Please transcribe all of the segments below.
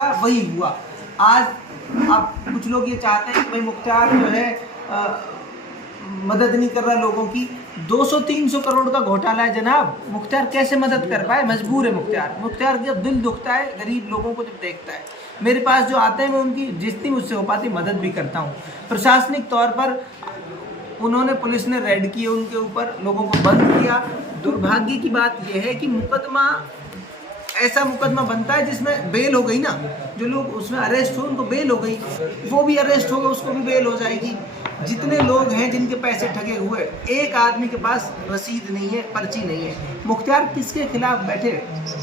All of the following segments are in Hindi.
वही हुआ। आज अब कुछ लोग ये चाहते हैं कि भाई मुख्तार जो है मदद नहीं कर रहा लोगों की। 200-300 करोड़ का घोटाला है जनाब, मुख्तार कैसे मदद कर पाए? मजबूर है मुख्तार का दिल दुखता है गरीब लोगों को जब देखता है। मेरे पास जो आते हैं मैं उनकी जितनी मुझसे हो पाती मदद भी करता हूँ। प्रशासनिक तौर पर उन्होंने, पुलिस ने रेड किए उनके ऊपर, लोगों को बंद किया। दुर्भाग्य की बात यह है कि मुकदमा ऐसा मुकदमा बनता है जिसमें बेल हो गई ना, जो लोग उसमें अरेस्ट हो उनको बेल हो गई, वो भी अरेस्ट होगा उसको भी बेल हो जाएगी। जितने लोग हैं जिनके पैसे ठगे हुए, एक आदमी के पास रसीद नहीं है, पर्ची नहीं है। मुख्तार किसके खिलाफ बैठे?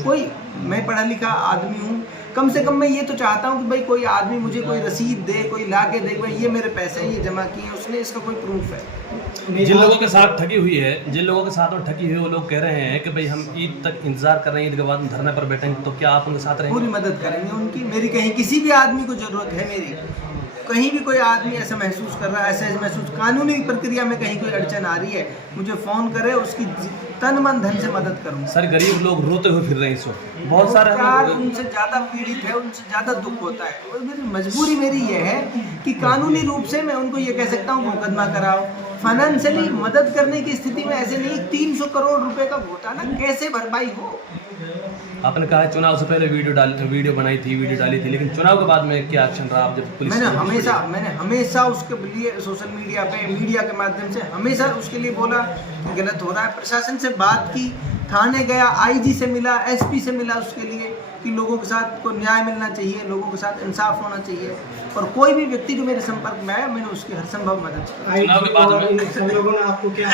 कोई, मैं पढ़ा लिखा आदमी हूँ, कम से कम मैं ये तो चाहता हूँ कि भाई कोई आदमी मुझे कोई रसीद दे, कोई ला के दे, भाई ये मेरे पैसे हैं, ये जमा किए, उसने इसका कोई प्रूफ है। जिन लोगों के साथ ठगी हुई है, जिन लोगों के साथ ठगी हुई है, वो लोग कह रहे हैं कि भाई हम ईद तक इंतजार कर रहे हैं, ईद के बाद धरने पर बैठेंगे, तो क्या आप उनके साथ रहेंगे? पूरी मदद करेंगे उनकी। मेरी कहीं किसी भी आदमी को जरूरत है, मेरी कहीं भी कोई आदमी ऐसा महसूस कर रहा है, ऐसा महसूस कानूनी प्रक्रिया में कहीं कोई अड़चन आ रही है, मुझे फ़ोन करे, उसकी तन मन धन से मदद करूँ। सर गरीब लोग रोते हुए फिर रहे हैं इस वक्त, बहुत सारे उनसे ज़्यादा पीड़ित है, उनसे ज़्यादा दुख होता है। और मेरी मजबूरी मेरी ये है कि कानूनी रूप से मैं उनको ये कह सकता हूँ मुकदमा कराओ। फाइनेंशियली मदद करने की स्थिति में ऐसे नहीं, 300 करोड़ रुपए का घोटाला कैसे भरपाई हो? आपने कहा है चुनाव से पहले वीडियो बनाई थी, वीडियो डाली थी, लेकिन चुनाव के बाद में क्या एक्शन रहा? आप जब पुलिस मैंने हमेशा उसके लिए सोशल मीडिया पे, मीडिया के माध्यम से हमेशा उसके लिए बोला कि गलत हो रहा है। प्रशासन से बात की, थाने गया, आईजी से मिला, एसपी से मिला, उसके लिए कि लोगों के साथ को न्याय मिलना चाहिए, लोगों के साथ इंसाफ होना चाहिए। और कोई भी व्यक्ति जो मेरे संपर्क में आया, मैंने उसकी हर संभव मदद की।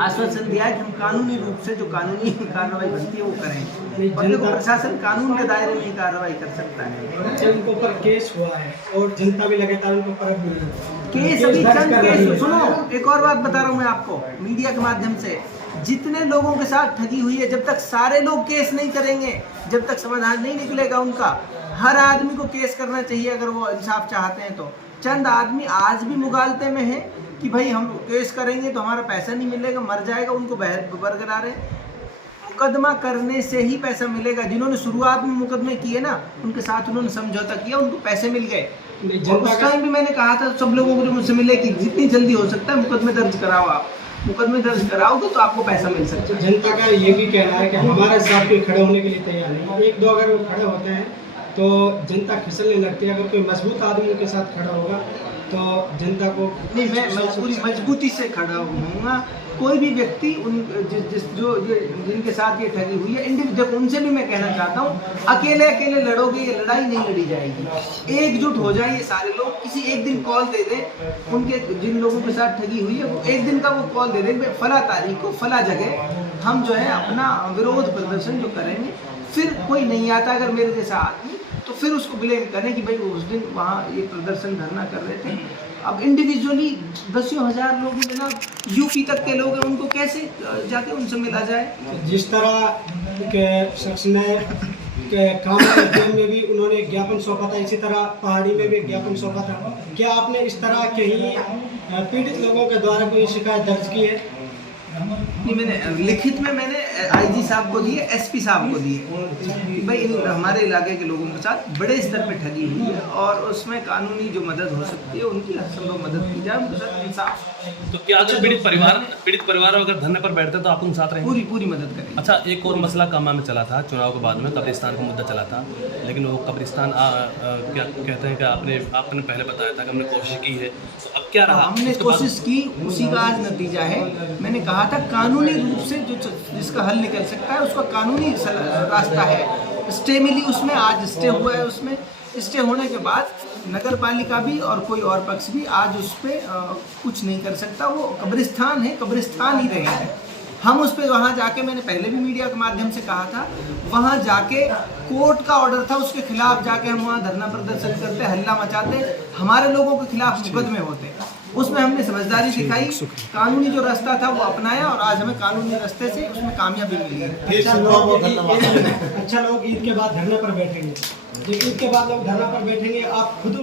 आश्वासन दिया है कि हम कानूनी रूप से जो कानूनी कार्रवाई बनती है वो करेंगे। और देखो, प्रशासन कानून के दायरे में ही कार्रवाई कर सकता है। जब उनके ऊपर केस हुआ है और जनता भी लगातार उनको परख मिल रही है, केस अभी चंद केस। सुनो, एक और बात बता रहा हूँ मैं आपको मीडिया के माध्यम से, जितने लोगों के साथ ठगी हुई है, जब तक सारे लोग केस नहीं करेंगे, जब तक समाधान नहीं निकलेगा उनका, हर आदमी को केस करना चाहिए अगर वो इंसाफ चाहते हैं तो। चंद आदमी आज भी मुगालते में है कि भाई हम केस करेंगे तो हमारा पैसा नहीं मिलेगा, मर जाएगा, उनको बरकरार है। मुकदमा करने से ही पैसा मिलेगा। जिन्होंने शुरुआत में मुकदमे किए ना, उनके साथ उन्होंने समझौता किया, उनको पैसे मिल गए। उस टाइम भी मैंने कहा था सब लोगों को जो मुझसे मिले कि जितनी जल्दी हो सकता है मुकदमे दर्ज कराओ। आप मुकदमे दर्ज कराओगे तो आपको पैसा मिल सकता है। जनता का ये भी कहना है कि हमारे साथ कोई खड़े होने के लिए तैयार नहीं। एक दो अगर वो खड़े होते हैं तो जनता फिसलने लगती है। अगर कोई मजबूत आदमी उनके साथ खड़ा होगा तो जनता को नहीं, मैं पूरी मजबूती से खड़ा होऊंगा। कोई भी व्यक्ति जिनके साथ ये ठगी हुई है, इंडिविजुअल, उनसे भी मैं कहना चाहता हूँ, अकेले लड़ोगे ये लड़ाई नहीं लड़ी जाएगी। एकजुट हो जाए ये सारे लोग, किसी एक दिन कॉल दे दें उनके, जिन लोगों के साथ ठगी हुई है, वो एक दिन का वो कॉल दे दें, फला तारीख को फला जगह हम जो है अपना विरोध प्रदर्शन जो करेंगे। फिर कोई नहीं आता अगर मेरे जैसा आदमी, तो फिर उसको ब्लेम करें कि भाई वो उस दिन वहाँ ये प्रदर्शन धरना कर रहे थे। अब इंडिविजुअली 10,000 लोग हैं जनाब, यूपी तक के लोग हैं, उनको कैसे जाके उनसे मिला जाए? जिस तरह के शख्स ने काम में भी उन्होंने ज्ञापन सौंपा था, इसी तरह पहाड़ी में भी ज्ञापन सौंपा था। क्या आपने इस तरह के ही पीड़ित लोगों के द्वारा कोई शिकायत दर्ज की है? नहीं, मैंने लिखित में मैंने आईजी साहब को दिए, एसपी साहब को दिए कि भाई हमारे इलाके के लोगों के साथ बड़े स्तर पे ठगी हुई है और उसमें कानूनी जो मदद हो सकती है उनकी हर संभव मदद की जाए, उनके साथ इंसाफ। तो क्या अगर पीड़ित परिवार अगर धरने पर बैठते तो आप उनके साथ रहेंगे? पूरी मदद करेंगे। अच्छा, एक और मसला कामा में चला था चुनाव के बाद में, कब्रिस्तान का मुद्दा चला था, लेकिन वो कब्रिस्तान क्या कहते हैं कि आपने पहले बताया था कि हमने कोशिश की है, तो अब क्या रहा? हमने कोशिश की, उसी का आज नतीजा है। मैंने कहा था कानूनी रूप से जिसका हल निकल सकता है उसका कानूनी रास्ता है। स्टे मिली उसमें, आज स्टे हुआ है। उसमें स्टे होने के बाद नगर पालिका भी और कोई और पक्ष भी आज उस पर कुछ नहीं कर सकता। वो कब्रिस्तान है, कब्रिस्तान ही रहेगा। हम उस पर वहाँ जाके, मैंने पहले भी मीडिया के माध्यम से कहा था, वहाँ जाके कोर्ट का ऑर्डर था, उसके खिलाफ जाके हम वहाँ धरना प्रदर्शन करते, हल्ला मचाते, हमारे लोगों के खिलाफ मुकदमे होते। उसमें हमने समझदारी दिखाई, कानूनी जो रास्ता था वो अपनाया और आज हमें कानूनी रास्ते से उसमें कामयाबी मिली है। अच्छा, लोग ईद के बाद धरने पर बैठेंगे। ईद के बाद लोग धरना पर बैठेंगे, आप खुद